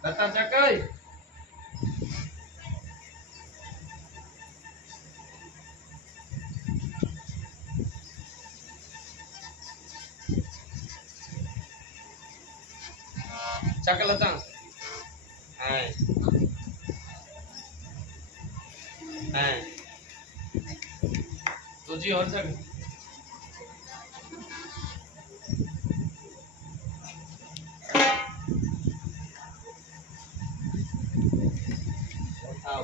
datang cakai cakai datang hai hai तो जी और जगह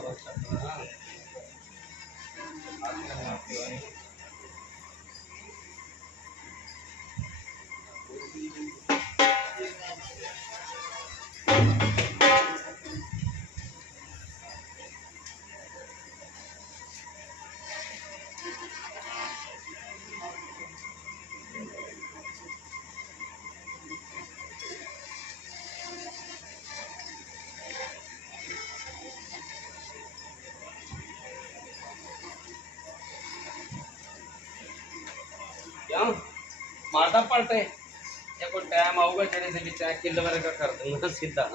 Gracias. ਕਿਉਂ ਮਾਰਦਾ ਪਲਟੇ। ਜੇ ਕੋਈ ਟਾਈਮ ਆਊਗਾ ਜਿਹੜੇ ਦੇ ਵਿੱਚ ਐ ਕਿੱਲ ਵਰਗਾ ਕਰ ਦੂੰਗਾ ਸਿੱਧਾ।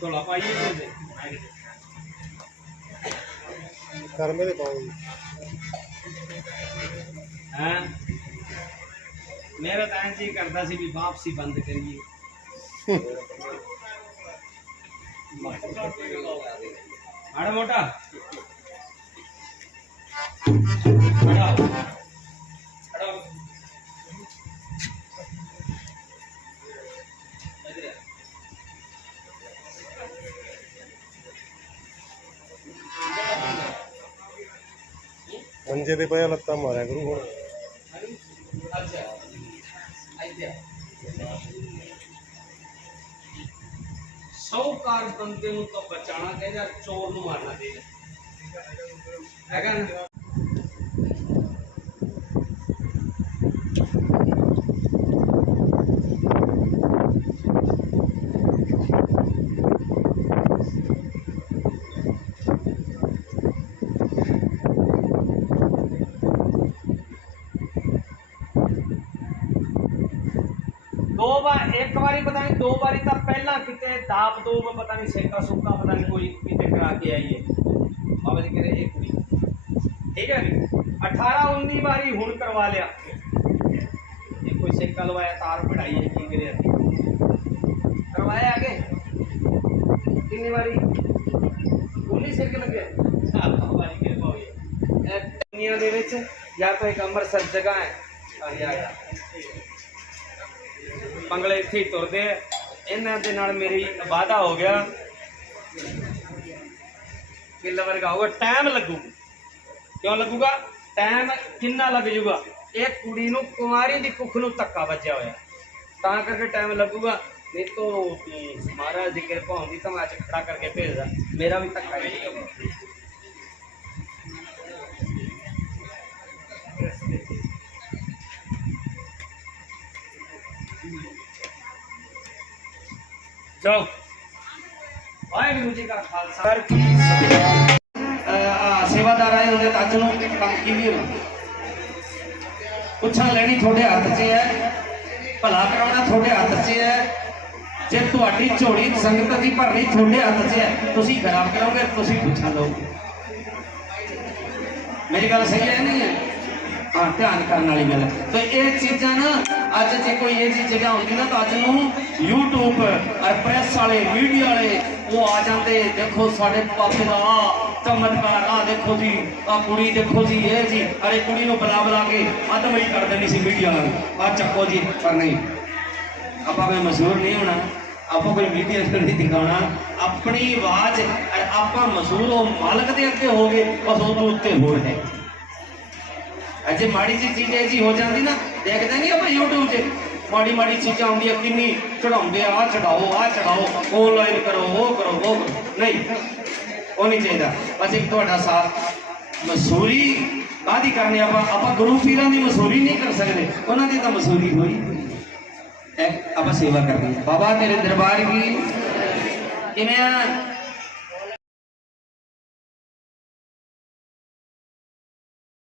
ਤੋਲਾ ਪਾਈਏ ਤੇ ਕਰਮੇ ਦੇ ਪਾਓ ਜੀ। ਹਾਂ? ਮੇਰਾ ਤਾਂ ਜੀ ਕਰਦਾ ਸੀ ਵੀ ਵਾਪਸੀ ਬੰਦ ਕਰੀਏ। ਮਾੜਾ ਮੋਟਾ। ਮੰਜੇ ਤੇ ਪਿਆ ਲੱਤਾਂ ਮਾਰਿਆ ਕਰੂ ਹੁਣ। ਸੌਕਾਰ ਬੰਦੇ ਨੂੰ ਤਾਂ ਬਚਾਉਣਾ ਚਾਹੀਦਾ, ਚੋਰ ਨੂੰ ਮਾਰਨਾ ਚਾਹੀਦਾ। ਹੈਗਾ ਨਾ ਦੋ ਵਾਰੀ ਪਤਾ ਨਹੀਂ, ਦੋ ਵਾਰੀ ਤਾਂ ਪਹਿਲਾਂ ਕਿਤੇ ਦਾਬ ਦੋ, ਮੈਂ ਪਤਾ ਨਹੀਂ ਸੇਕਾ ਸੁੱਕਾ, ਪਤਾ ਨਹੀਂ ਕੋਈ ਕਿਤੇ ਕਰਾ ਕੇ ਆਈ ਹੈ। ਬਾਬਾ ਜੀ ਕਹਿੰਦੇ, ਇਹ ਕੁੜੀ। ਠੀਕ ਹੈ ਜੀ? 18 19 ਵਾਰੀ ਹੁਣ ਕਰਵਾ ਲਿਆ। ਇਹ ਕੋਈ ਸੇਕਾ ਲਵਾਇਆ ਤਾਰ ਪੜਾਈ ਹੈ, ਕੀ ਕਰਿਆ? ਕਰਵਾਇਆ ਆਗੇ ਕਿੰਨੀ ਵਾਰੀ? 19 ਸੇਕ ਲੱਗਿਆ। ਆਹ ਵਾਰੀ ਕਿਰਪਾ ਹੋਈ ਦੁਨੀਆ ਦੇ ਵਿੱਚ ਜਾਂ ਤਾਂ ਅੰਮ੍ਰਿਤਸਰ ਜਗ੍ਹਾ ਹੈ? ਆ ਗਿਆ ਬੰਗਲੇ ਇੱਥੇ ਹੀ ਤੁਰਦੇ ਆ। ਇਹਨਾਂ ਦੇ ਨਾਲ ਮੇਰੀ ਵਾਅਦਾ ਹੋ ਗਿਆ ਕਿੱਲ ਵਰਗਾ ਹੋਊਗਾ ਟਾਈਮ ਲੱਗੂ ਕਿਉਂ ਲੱਗੂਗਾ? ਟਾਈਮ ਕਿੰਨਾ ਲੱਗ ਜੂਗਾ ਇਹ ਕੁੜੀ ਨੂੰ ਕੁਮਾਰੀ ਦੀ ਕੁੱਖ ਨੂੰ ਧੱਕਾ ਵੱਜਿਆ ਹੋਇਆ। ਤਾਂ ਕਰਕੇ ਟਾਈਮ ਲੱਗੂਗਾ। ਨਹੀਂ ਤਾਂ ਮਹਾਰਾਜ ਦੀ ਕਿਰਪਾ ਹੁੰਦੀ ਤਾਂ ਮੈਂ ਅੱਜ ਖੜਾ ਕਰਕੇ ਭੇਜਦਾ। ਮੇਰਾ ਵੀ ਧੱਕਾ ਹੀ ਨਹੀਂ ਚਲੋ ਵਾਹਿਗੁਰੂ ਜੀ ਕਾ ਖਾਲਸਾ। ਸਰ ਕੀ ਸੇਵਾਦਾਰ ਆਏ ਹੁੰਦੇ ਤਾਂ ਅੱਜ ਨੂੰ ਕੰਮ ਕਿਵੇਂ ਹੋਣਾ ਪੁੱਛਾਂ ਲੈਣੀ ਤੁਹਾਡੇ ਹੱਥ 'ਚ ਹੈ ਭਲਾ ਕਰਾਉਣਾ ਤੁਹਾਡੇ ਹੱਥ 'ਚ ਹੈ ਜੇ ਤੁਹਾਡੀ ਝੋਲੀ ਸੰਗਤ ਦੀ ਭਰਨੀ ਤੁਹਾਡੇ ਹੱਥ 'ਚ ਹੈ ਤੁਸੀਂ ਖਰਾਬ ਕਰੋਗੇ ਤੁਸੀਂ ਪੁੱਛਾਂ ਲਓਗੇ ਮੇਰੀ ਗੱਲ ਸਹੀ ਹੈ ਨਹੀਂ ਹੈ? ਹਾਂ ਧਿਆਨ ਕਰਨ ਵਾਲੀ ਗੱਲ। ਤੇ ਇਹ ਚੀਜ਼ਾਂ ਨਾ ਅੱਜ ਜੇ ਕੋਈ ਇਹ ਜੀ ਜਗ੍ਹਾ ਹੁੰਦੀ ਨਾ ਤਾਂ ਅੱਜ ਨੂੰ YouTube ਔਰ ਪ੍ਰੈਸ ਵਾਲੇ ਮੀਡੀਆ ਵਾਲੇ, ਉਹ ਆ ਜਾਂਦੇ। ਦੇਖੋ ਸਾਡੇ ਪਾਪੇ ਦਾ ਆਹ ਚਮਤਕਾਰ ਆ ਦੇਖੋ ਜੀ ਆ ਕੁੜੀ ਦੇਖੋ ਜੀ, ਇਹ ਜੀ, ਅਰੇ ਕੁੜੀ ਨੂੰ ਬੁਲਾ ਬੁਲਾ ਕੇ ਅਦਮਈ ਕਰ ਦੇਣੀ ਸੀ ਮੀਡੀਆ ਵਾਲੇ। ਆ ਚੱਕੋ ਜੀ, ਪਰ ਨਹੀਂ। ਆਪਾਂ ਕੋਈ ਮਸ਼ਹੂਰ ਨਹੀਂ ਹੋਣਾ। ਆਪਾਂ ਕੋਈ ਮੀਡੀਆ ਤੇ ਨਹੀਂ ਦਿਖਾਉਣਾ। ਆਪਣੀ ਆਵਾਜ਼ ਆਪਾਂ ਮਸ਼ਹੂਰ ਹੋ ਮਾਲਕ ਦੇ ਅੱਗੇ ਹੋਗੇ ਬਸ ਉਹਦੇ ਉੱਤੇ ਹੋਰ ਹੈ। ਅਜੇ ਮਾੜੀ ਜੀ ਚੀਜ਼ ਇਹ ਜੀ ਹੋ ਜਾਂਦੀ ਨਾ, ਦੇਖਦੇ ਨਹੀਂ ਆਪਾਂ YouTube 'ਤੇ ਮਾੜੀ ਮਾੜੀ ਚੀਜ਼ਾਂ ਆਉਂਦੀਆਂ ਕਿੰਨੀ ਚੜਾਉਂਦੇ ਆ ਚੜਾਓ ਆ ਚੜਾਓ ਆਨਲਾਈਨ ਕਰੋ, ਉਹ ਕਰੋ, ਉਹ ਨਹੀਂ ਉਹ ਨਹੀਂ ਚਾਹੀਦਾ। ਬਸ ਇੱਕ ਤੁਹਾਡਾ ਸਾਥ। ਮਸੂਰੀ ਕਾਦੀ ਕਰਨੀ ਆਪਾਂ? ਆਪਾਂ ਗੁਰੂ ਪੀਰਾਂ ਦੀ ਮਸੂਰੀ ਨਹੀਂ ਕਰ ਸਕਦੇ। ਉਹਨਾਂ ਦੀ ਤਾਂ ਮਸੂਰੀ ਹੋਈ। ਐ ਆਪਾਂ ਸੇਵਾ ਕਰਨੀ। ਹੈ। ਬਾਬਾ ਤੇਰੇ ਦਰਬਾਰ ਕੀ? ਕਿਵੇਂ ਆ?